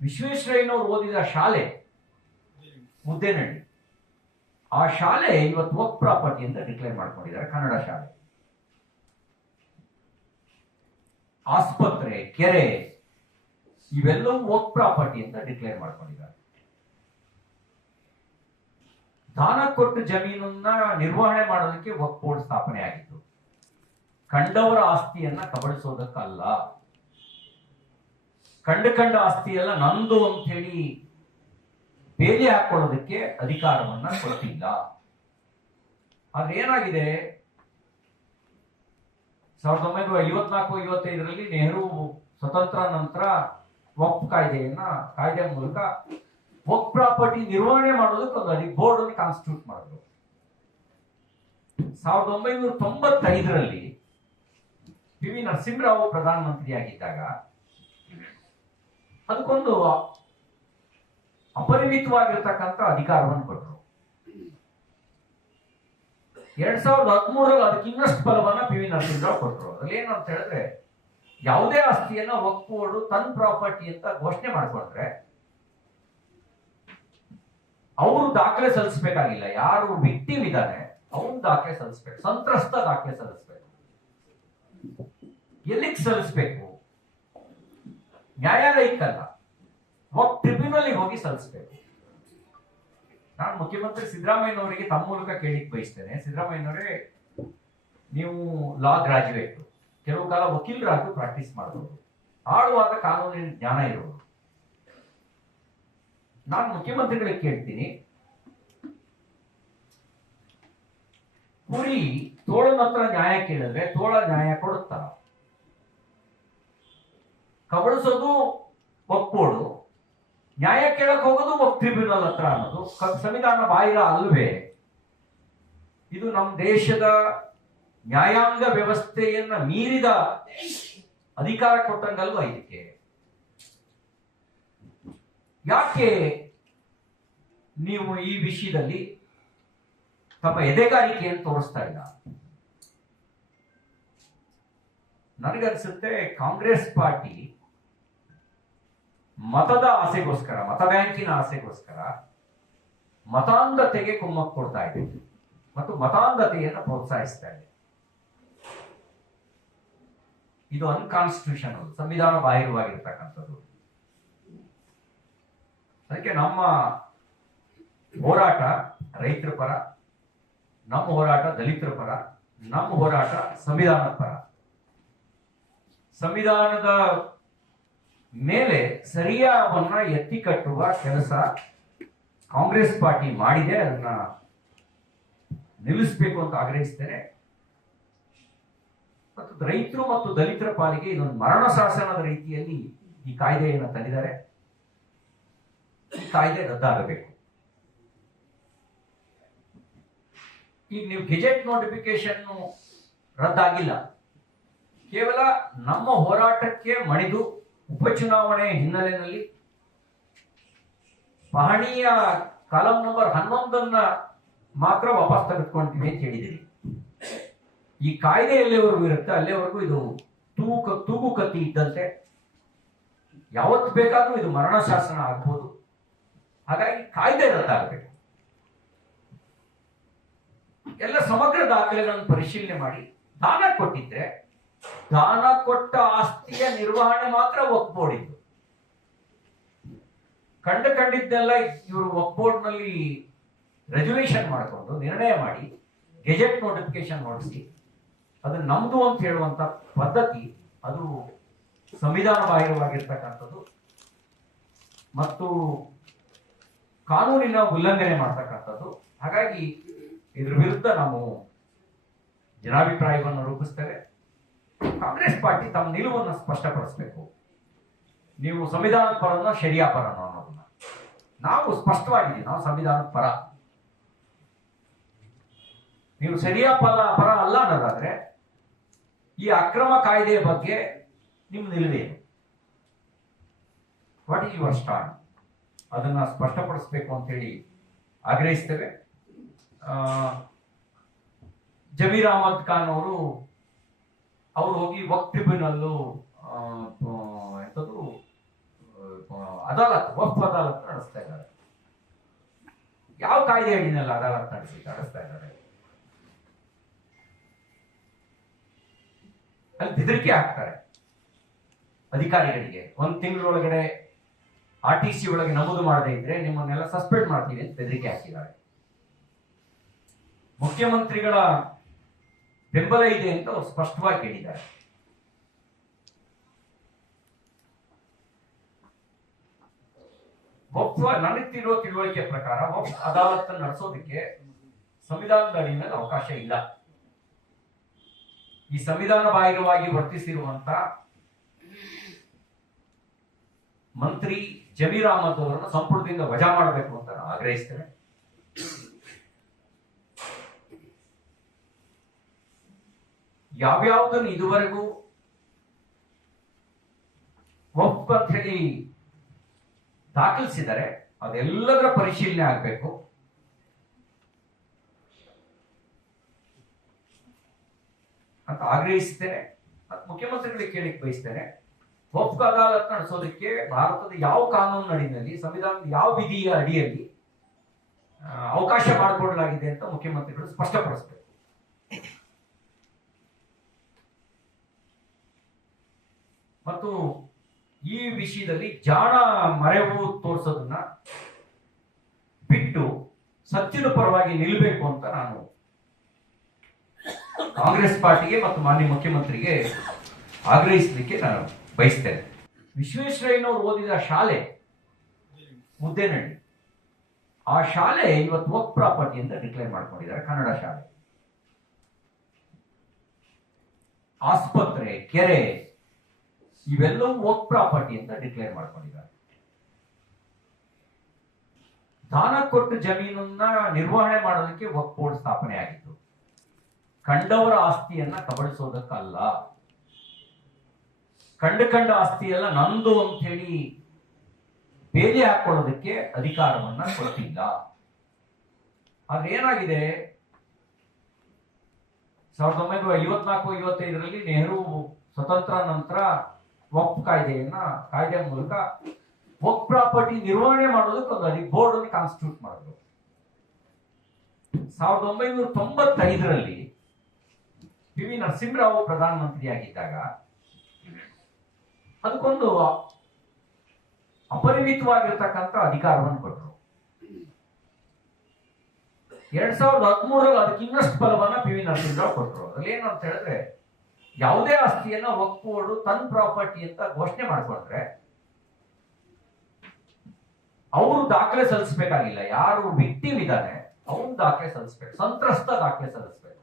ವಿಶ್ವೇಶ್ವರಯ್ಯನವರು ಓದಿದ ಶಾಲೆ ಮುದ್ದೇನಹಳ್ಳಿ. ಆ ಶಾಲೆ ಇವತ್ತು ವರ್ಕ್ ಪ್ರಾಪರ್ಟಿ ಅಂತ ಡಿಕ್ಲೇರ್ ಮಾಡ್ಕೊಂಡಿದ್ದಾರೆ, ಕನ್ನಡ ಶಾಲೆ. ಆಸ್ಪತ್ರೆ, ಕೆರೆ, ಇವೆಲ್ಲವೂ ವರ್ಕ್ ಪ್ರಾಪರ್ಟಿ ಅಂತ ಡಿಕ್ಲೇರ್ ಮಾಡ್ಕೊಂಡಿದ್ದಾರೆ. ದಾನ ಕೊಟ್ಟು ಜಮೀನನ್ನ ನಿರ್ವಹಣೆ ಮಾಡೋದಕ್ಕೆ ವಕ್ ಬೋರ್ಡ್ ಸ್ಥಾಪನೆ ಆಗಿತ್ತು. ಕಂಡವರ ಆಸ್ತಿಯನ್ನ ಕಬಳಿಸೋದಕ್ಕಲ್ಲ. ಕಂಡ ಕಂಡ ಆಸ್ತಿ ಎಲ್ಲ ನಂದು ಅಂತ ಹೇಳಿ ಬೇಲಿ ಹಾಕೊಳ್ಳೋದಕ್ಕೆ ಅಧಿಕಾರವನ್ನ ಕೊಟ್ಟಿಲ್ಲ ಆದ್ರೆ ಏನಾಗಿದೆ? ಸಾವಿರದ ಒಂಬೈನೂರ ಐವತ್ನಾಲ್ಕು, ಐವತ್ತೈದರಲ್ಲಿ ನೆಹರು ಸ್ವತಂತ್ರ ನಂತರ ವಕ್ ಕಾಯ್ದೆಯನ್ನ ಕಾಯ್ದೆ ಮೂಲಕ ವಕ್ ಪ್ರಾಪರ್ಟಿ ನಿರ್ವಹಣೆ ಮಾಡೋದಕ್ಕೆ ಒಂದು ಅಲ್ಲಿ ಬೋರ್ಡ್ ಅನ್ನು ಕಾನ್ಸ್ಟಿಟ್ಯೂಟ್ ಮಾಡಿದ್ರು. ಸಾವಿರದ ಒಂಬೈನೂರ ತೊಂಬತ್ತೈದರಲ್ಲಿ ಪಿ ವಿ ನರಸಿಂಹರಾವ್ ಪ್ರಧಾನಮಂತ್ರಿಯಾಗಿದ್ದಾಗ ಅದಕ್ಕೊಂದು ಅಪರಿಮಿತವಾಗಿರ್ತಕ್ಕಂಥ ಅಧಿಕಾರವನ್ನು ಕೊಟ್ಟರು. ಎರಡ್ ಸಾವಿರದ ಹದಿಮೂರರಲ್ಲಿ ಅದಕ್ಕೆ ಇನ್ನಷ್ಟು ಬಲವನ್ನ ಪಿ ವಿ ನರಸಿಂಹರಾವ್ ಕೊಟ್ಟರು. ಅದ್ರಲ್ಲಿ ಏನು ಅಂತ ಹೇಳಿದ್ರೆ, ಯಾವುದೇ ಆಸ್ತಿಯನ್ನ ಒಕ್ಕೋಡು ತನ್ನ ಪ್ರಾಪರ್ಟಿ ಅಂತ ಘೋಷಣೆ ಮಾಡಿಕೊಂಡ್ರೆ, ಅವರು ದಾಖಲೆ ಸಲ್ಲಿಸಬೇಕಾಗಿಲ್ಲ. ಯಾರು ವಿಕ್ಟಿಮ್ ಇದ್ದಾನೆ ಅವನು ದಾಖಲೆ ಸಲ್ಲಿಸ್ಬೇಕು. ಸಂತ್ರಸ್ತ ದಾಖಲೆ ಸಲ್ಲಿಸ್ಬೇಕು. ಎಲ್ಲಿಗೆ ಸಲ್ಲಿಸ್ಬೇಕು? ನ್ಯಾಯಾಲಯಕ್ಕಲ್ಲ. ಹೋಗಿ ಟ್ರಿಬ್ಯುನಲ್ಗೆ ಹೋಗಿ ಸಲ್ಲಿಸ್ಬೇಕು. ನಾನು ಮುಖ್ಯಮಂತ್ರಿ ಸಿದ್ದರಾಮಯ್ಯನವರಿಗೆ ತಮ್ಮ ಮೂಲಕ ಕೇಳಿಕ್ ಬಯಸ್ತೇನೆ. ಸಿದ್ದರಾಮಯ್ಯನವರೇ, ನೀವು ಲಾ ಗ್ರಾಜುಯೇಟ್ ಕೆಲವು ಕಾಲ ವಕೀಲರಾಗಿ ಪ್ರಾಕ್ಟೀಸ್ ಮಾಡಬಹುದು ಆಳವಾದ ಕಾನೂನಿನ ಜ್ಞಾನ ಇರೋದು. ನಾನು ಮುಖ್ಯಮಂತ್ರಿಗಳಿಗೆ ಕೇಳ್ತೀನಿ. ಕುರಿ ತೋಳನ ಹತ್ರ ನ್ಯಾಯ ಕೇಳಿದ್ರೆ ತೋಳ ನ್ಯಾಯ ಕೊಡುತ್ತಾ? ಕಬಳಿಸೋದು ಒಪ್ಪೋಡು, ನ್ಯಾಯ ಕೇಳಕ್ ಹೋಗೋದು ಒಪ್ ಟ್ರಿಬ್ಯುನಲ್ ಹತ್ರ ಅನ್ನೋದು ಸಂವಿಧಾನ ಬಾಹಿರ ಅಲ್ವೇ? ಇದು ನಮ್ಮ ದೇಶದ ನ್ಯಾಯಾಂಗ ವ್ಯವಸ್ಥೆಯನ್ನ ಮೀರಿದ ಅಧಿಕಾರ ಕೊಟ್ಟಂಗಲ್ವಾ ಇದಕ್ಕೆ? ಯಾಕೆ ನೀವು ಈ ವಿಷಯದಲ್ಲಿ ತಮ್ಮ ಎದೆಗಾರಿಕೆಯನ್ನು ತೋರಿಸ್ತಾ ಇಲ್ಲ? ನನಗನ್ಸುತ್ತೆ ಕಾಂಗ್ರೆಸ್ ಪಾರ್ಟಿ ಮತದ ಆಸೆಗೋಸ್ಕರ ಮತ ಬ್ಯಾಂಕಿನ ಆಸೆಗೋಸ್ಕರ ಮತಾಂಧತೆಗೆ ಕುಮ್ಮಕ್ಕು ಕೊಡ್ತಾ ಇದೆ. ಮತ್ತು ಮತಾಂಧತೆಯನ್ನು ಪ್ರೋತ್ಸಾಹಿಸ್ತಾ ಇದೆ. ಇದು ಅನ್ಕಾನ್ಸ್ಟಿಟ್ಯೂಷನಲ್ ಸಂವಿಧಾನ ಬಾಹಿರವಾಗಿರ್ತಕ್ಕಂಥದ್ದು. ಅದಕ್ಕೆ ನಮ್ಮ ಹೋರಾಟ ರೈತರ ಪರ, ನಮ್ಮ ಹೋರಾಟ ದಲಿತರ ಪರ, ನಮ್ಮ ಹೋರಾಟ ಸಂವಿಧಾನದ ಪರ. ಸಂವಿಧಾನದ ಮೇಲೆ ಸರಿಯಾವನ್ನ ಎತ್ತಿ ಕಟ್ಟುವ ಕೆಲಸ ಕಾಂಗ್ರೆಸ್ ಪಾರ್ಟಿ ಮಾಡಿದೆ, ಅದನ್ನ ನಿಲ್ಲಿಸಬೇಕು ಅಂತ ಆಗ್ರಹಿಸ್ತೇನೆ ಮತ್ತು ರೈತರು ಮತ್ತು ದಲಿತರ ಪಾಲಿಗೆ ಇದೊಂದು ಮರಣ ಶಾಸನದ ರೀತಿಯಲ್ಲಿ ಈ ಕಾಯ್ದೆಯನ್ನು ತಂದಿದ್ದಾರೆ. ಈ ಕಾಯ್ದೆ ರದ್ದಾಗಬೇಕು. ಈಗ ನೀವು ಗೆಜೆಟ್ ನೋಟಿಫಿಕೇಶನ್ ರದ್ದಾಗಿಲ್ಲ. ಕೇವಲ ನಮ್ಮ ಹೋರಾಟಕ್ಕೆ ಮಣಿದು ಉಪಚುನಾವಣೆ ಹಿನ್ನೆಲೆಯಲ್ಲಿ ಪಹಣಿಯ ಕಾಲಂ ನಂಬರ್ ಹನ್ನೊಂದನ್ನ ಮಾತ್ರ ವಾಪಸ್ ತೆಗೆದುಕೊಂತೀವಿ ಅಂತ ಹೇಳಿದಿರಿ ಈ ಕಾಯ್ದೆ ಎಲ್ಲಿವರೆಗೂ ಇರುತ್ತೆ? ಅಲ್ಲಿವರೆಗೂ ಇದು ತೂಕ ಕತ್ತಿ ಇದ್ದಂತೆ ಯಾವತ್ತು ಬೇಕಾದ್ರೂ ಇದು ಮರಣ ಶಾಸನ ಆಗ್ಬೋದು. ಹಾಗಾಗಿ ಕಾಯ್ದೆ ರದ್ದಾಗಬೇಕು. ಎಲ್ಲ ಸಮಗ್ರ ದಾಖಲೆಗಳನ್ನು ಪರಿಶೀಲನೆ ಮಾಡಿ ದಾನ ಕೊಟ್ಟಿದ್ರೆ ದಾನ ಕೊಟ್ಟ ಆಸ್ತಿಯ ನಿರ್ವಹಣೆ ಮಾತ್ರ ಒಪ್ಬೋರ್ಡಿದ್ದು ಕಂಡು ಕಂಡಿದ್ದೆಲ್ಲ ಇವರು ಒಪ್ಬೋರ್ಡ್ನಲ್ಲಿ ರೆಜುಲೇಷನ್ ಮಾಡಿಕೊಂಡು ನಿರ್ಣಯ ಮಾಡಿ ಗೆಜೆಟ್ ನೋಟಿಫಿಕೇಶನ್ ಮಾಡಿಸಿ, ಅದು ನಮ್ದು ಅಂತ ಹೇಳುವಂತ ಪದ್ಧತಿ ಅದು ಸಂವಿಧಾನ ಬಾಹಿರವಾಗಿರ್ತಕ್ಕಂಥದ್ದು ಮತ್ತು ಕಾನೂನಿನ ಉಲ್ಲಂಘನೆ ಮಾಡ್ತಕ್ಕಂಥದ್ದು. ಹಾಗಾಗಿ ಇದ್ರ ವಿರುದ್ಧ ನಾವು ಜನಾಭಿಪ್ರಾಯವನ್ನು ರೂಪಿಸ್ತೇವೆ. ಕಾಂಗ್ರೆಸ್ ಪಾರ್ಟಿ ತಮ್ಮ ನಿಲುವನ್ನು ಸ್ಪಷ್ಟಪಡಿಸಬೇಕು. ನೀವು ಸಂವಿಧಾನದ ಪರನೋ, ಶರಿಯಾ ಪರನೋ ಅನ್ನೋದನ್ನ. ನಾವು ಸ್ಪಷ್ಟವಾಗಿದ್ದೀವಿ, ನಾವು ಸಂವಿಧಾನದ ಪರ. ನೀವು ಸರಿಯಾ ಪರ ಪರ ಅಲ್ಲ ಅನ್ನೋದಾದ್ರೆ, ಈ ಅಕ್ರಮ ಕಾಯ್ದೆಯ ಬಗ್ಗೆ ನಿಮ್ಮ ನಿಲುವೇನು ವಾಟ್ ಇಸ್ ಯುವರ್ ಸ್ಟಾಂಡ್ ಅದನ್ನ ಸ್ಪಷ್ಟಪಡಿಸಬೇಕು ಅಂತೇಳಿ ಆಗ್ರಹಿಸ್ತೇವೆ. ಜಮೀರ್ ಅಹಮದ್ ಖಾನ್ ಅವರು ಅವ್ರು ಹೋಗಿ ವಕ್ ಟ್ರಿಬ್ಯುನಲ್ಲು ಎಂಥದ್ದು ಅದಾಲತ್ ವಕ್ ಅದಾಲತ್ ನಡೆಸ್ತಾ ಇದ್ದಾರೆ. ಯಾವ ಕಾಯ್ದೆ ಅಡಿನಲ್ಲಿ ಅದಾಲತ್ ನಡೆಸಿ ನಡೆಸ್ತಾ ಇದ್ದಾರೆ? ಅಲ್ಲಿ ಬೆದರಿಕೆ ಹಾಕ್ತಾರೆ ಅಧಿಕಾರಿಗಳಿಗೆ. ಒಂದ್ ತಿಂಗಳೊಳಗಡೆ ಆರ್ ಟಿ ಸಿ ಒಳಗೆ ನಮೂದು ಮಾಡದೇ ಇದ್ರೆ ನಿಮ್ಮನ್ನೆಲ್ಲ ಸಸ್ಪೆಂಡ್ ಮಾಡ್ತೀವಿ ಅಂತ ಬೆದರಿಕೆ ಹಾಕಿದ್ದಾರೆ. ಮುಖ್ಯಮಂತ್ರಿಗಳ ಬೆಂಬಲ ಇದೆ ಅಂತ ಅವರು ಸ್ಪಷ್ಟವಾಗಿ ಹೇಳಿದ್ದಾರೆ. ಒಬ್ಬ ನನಗ್ತಿರೋ ತಿಳುವಳಿಕೆ ಪ್ರಕಾರ ಒಪ್ಪ ಅದಾಲತ್ ನಡೆಸೋದಕ್ಕೆ ಸಂವಿಧಾನದ ಅಡಿಯಲ್ಲಿ ಅವಕಾಶ ಇಲ್ಲ. ಈ ಸಂವಿಧಾನ ಬಾಹಿರವಾಗಿ ವರ್ತಿಸಿರುವಂತ ಮಂತ್ರಿ ಜಮೀರ್ ಅಹಮದ್ ಅವರನ್ನು ಸಂಪುಟದಿಂದ ವಜಾ ಮಾಡಬೇಕು ಅಂತ ನಾವು ಯಾವ್ಯಾವುದನ್ನು ಇದುವರೆಗೂ ಒಪ್ ಅಂತ ಹೇಳಿ ದಾಖಲಿಸಿದರೆ ಅದೆಲ್ಲದರ ಪರಿಶೀಲನೆ ಆಗಬೇಕು. ಅಂತ ಆಗ್ರಹಿಸ್ತೇನೆ. ಮುಖ್ಯಮಂತ್ರಿಗಳಿಗೆ ಕೇಳಿಕ್ ಬಯಸ್ತೇನೆ. ಒಪ್ಪು ಅದಾಲತ್ ನಡೆಸೋದಕ್ಕೆ ಭಾರತದ ಯಾವ ಕಾನೂನು ಅಡಿಯಲ್ಲಿ, ಸಂವಿಧಾನದ ಯಾವ ವಿಧಿಯ ಅಡಿಯಲ್ಲಿ ಅವಕಾಶ ಮಾಡಿಕೊಡಲಾಗಿದೆ ಅಂತ ಮುಖ್ಯಮಂತ್ರಿಗಳು ಸ್ಪಷ್ಟಪಡಿಸಬೇಕು. ಮತ್ತು ಈ ವಿಷಯದಲ್ಲಿ ಜಾಣ ಮರೆವು ತೋರಿಸೋದನ್ನ ಬಿಟ್ಟು ಸತ್ಯದ ಪರವಾಗಿ ನಿಲ್ಲಬೇಕು ಅಂತ ನಾನು ಕಾಂಗ್ರೆಸ್ ಪಾರ್ಟಿಗೆ ಮತ್ತು ಮಾನ್ಯ ಮುಖ್ಯಮಂತ್ರಿಗೆ ಆಗ್ರಹಿಸಲಿಕ್ಕೆ ನಾನು ಬಯಸ್ತೇನೆ. ವಿಶ್ವೇಶ್ವರಯ್ಯನವರು ಓದಿದ ಶಾಲೆ ಮುದ್ದೇನಹಳ್ಳಿ. ಆ ಶಾಲೆ ಇವತ್ತು ವರ್ಕ್ ಪ್ರಾಪರ್ಟಿ ಅಂತ ಡಿಕ್ಲೇರ್ ಮಾಡ್ಕೊಂಡಿದ್ದಾರೆ, ಕನ್ನಡ ಶಾಲೆ. ಆಸ್ಪತ್ರೆ, ಕೆರೆ ಇವೆಲ್ಲವೂ ವರ್ಕ್ ಪ್ರಾಪರ್ಟಿ ಅಂತ ಡಿಕ್ಲೇರ್ ಮಾಡ್ಕೊಂಡಿದ್ದಾರೆ. ದಾನ ಕೊಟ್ಟು ಜಮೀನನ್ನ ನಿರ್ವಹಣೆ ಮಾಡೋದಕ್ಕೆ ವಕ್ ಬೋರ್ಡ್ ಸ್ಥಾಪನೆ ಆಗಿತ್ತು. ಕಂಡವರ ಆಸ್ತಿಯನ್ನ ಕಬಳಿಸೋದಕ್ಕಲ್ಲ. ಕಂಡು ಕಂಡ ಆಸ್ತಿ ನಂದು ಅಂತ ಹೇಳಿ ಬೇಲಿ ಹಾಕೊಳ್ಳೋದಕ್ಕೆ ಅಧಿಕಾರವನ್ನ ಕೊಡ್ತಿಲ್ಲ. ಆದ್ರೆ ಏನಾಗಿದೆ? ಸಾವಿರದ ಒಂಬೈನೂರ ಐವತ್ನಾಲ್ಕು, ಐವತ್ತೈದರಲ್ಲಿ ನೆಹರು ಸ್ವತಂತ್ರ ನಂತರ ವಕ್ ಕಾಯ್ದೆಯನ್ನ ಕಾಯ್ದೆ ಮೂಲಕ ವಕ್ ಪ್ರಾಪರ್ಟಿ ನಿರ್ವಹಣೆ ಮಾಡೋದಕ್ಕೆ ಒಂದು ಅಲ್ಲಿ ಬೋರ್ಡ್ ಅನ್ನು ಕಾನ್ಸ್ಟಿಟ್ಯೂಟ್ ಮಾಡಿದ್ರು. ಸಾವಿರದ ಒಂಬೈನೂರ ತೊಂಬತ್ತೈದರಲ್ಲಿ ಪಿ ವಿ ನರಸಿಂಹರಾವ್ ಪ್ರಧಾನಮಂತ್ರಿಯಾಗಿದ್ದಾಗ, ಅದಕ್ಕೊಂದು ಅಪರಿಮಿತವಾಗಿರ್ತಕ್ಕಂಥ ಅಧಿಕಾರವನ್ನು ಕೊಟ್ಟರು. ಎರಡ್ ಸಾವಿರದ ಹದಿಮೂರರಲ್ಲಿ ಅದಕ್ಕೆ ಇನ್ನಷ್ಟು ಬಲವನ್ನ ಪಿ ವಿ ನರಸಿಂಹರಾವ್ ಕೊಟ್ಟರು. ಅದ್ರಲ್ಲಿ ಏನು ಅಂತ ಹೇಳಿದ್ರೆ ಯಾವುದೇ ಆಸ್ತಿಯನ್ನ ಒಕ್ಕೋಡು ತನ್ನ ಪ್ರಾಪರ್ಟಿ ಅಂತ ಘೋಷಣೆ ಮಾಡಿಕೊಂಡ್ರೆ ಅವರು ದಾಖಲೆ ಸಲ್ಲಿಸಬೇಕಾಗಿಲ್ಲ. ಯಾರು ವಿಕ್ಟಿಮ್ ಇದ್ದಾನೆ ಅವನು ದಾಖಲೆ ಸಲ್ಲಿಸ್ಬೇಕು. ಸಂತ್ರಸ್ತ ದಾಖಲೆ ಸಲ್ಲಿಸ್ಬೇಕು.